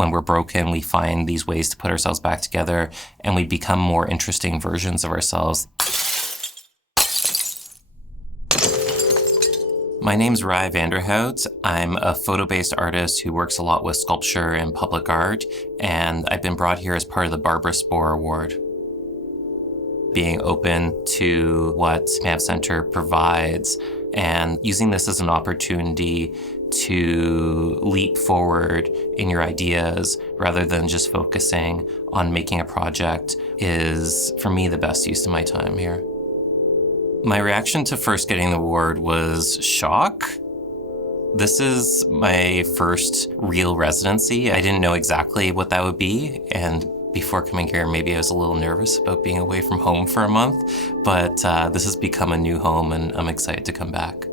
when we're broken, we find these ways to put ourselves back together, and we become more interesting versions of ourselves. My name's Ry Van Der Hout. I'm a photo-based artist who works a lot with sculpture and public art, and I've been brought here as part of the Barbara Spohr Award. Being open to what Banff Centre provides and using this as an opportunity to leap forward in your ideas rather than just focusing on making a project is, for me, the best use of my time here. My reaction to first getting the award was shock. This is my first real residency. I didn't know exactly what that would be, and before coming here, maybe I was a little nervous about being away from home for a month, but this has become a new home, and I'm excited to come back.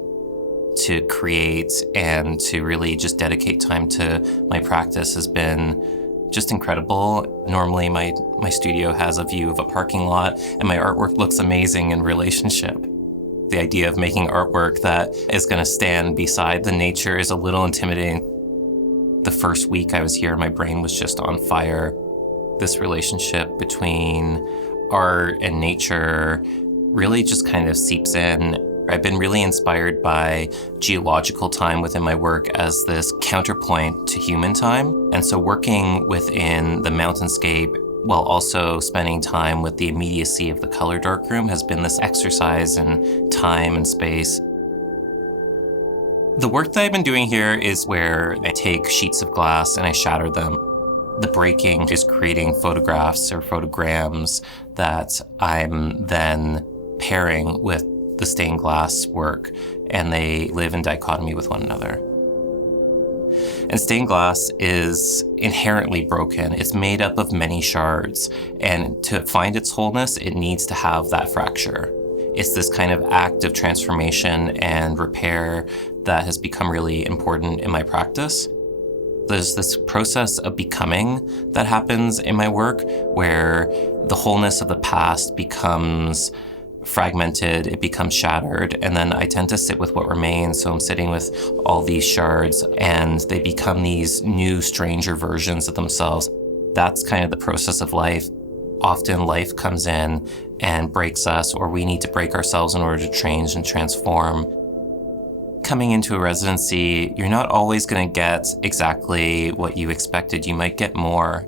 To create and to really just dedicate time to my practice has been just incredible. Normally, my studio has a view of a parking lot, and my artwork looks amazing in relationship. The idea of making artwork that is going to stand beside the nature is a little intimidating. The first week I was here, my brain was just on fire. This relationship between art and nature really just kind of seeps in. I've been really inspired by geological time within my work as this counterpoint to human time. And so working within the mountainscape while also spending time with the immediacy of the color darkroom has been this exercise in time and space. The work that I've been doing here is where I take sheets of glass and I shatter them. The breaking is creating photographs or photograms that I'm then pairing with the stained glass work, and they live in dichotomy with one another. And stained glass is inherently broken. It's made up of many shards, and to find its wholeness, it needs to have that fracture. It's this kind of act of transformation and repair that has become really important in my practice. There's this process of becoming that happens in my work where the wholeness of the past becomes fragmented, it becomes shattered, and then I tend to sit with what remains. So I'm sitting with all these shards and they become these new, stranger versions of themselves. That's kind of the process of life. Often life comes in and breaks us, or we need to break ourselves in order to change and transform. Coming into a residency, you're not always going to get exactly what you expected. You might get more.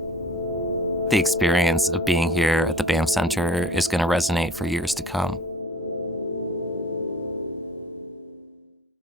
The experience of being here at the Banff Centre is going to resonate for years to come.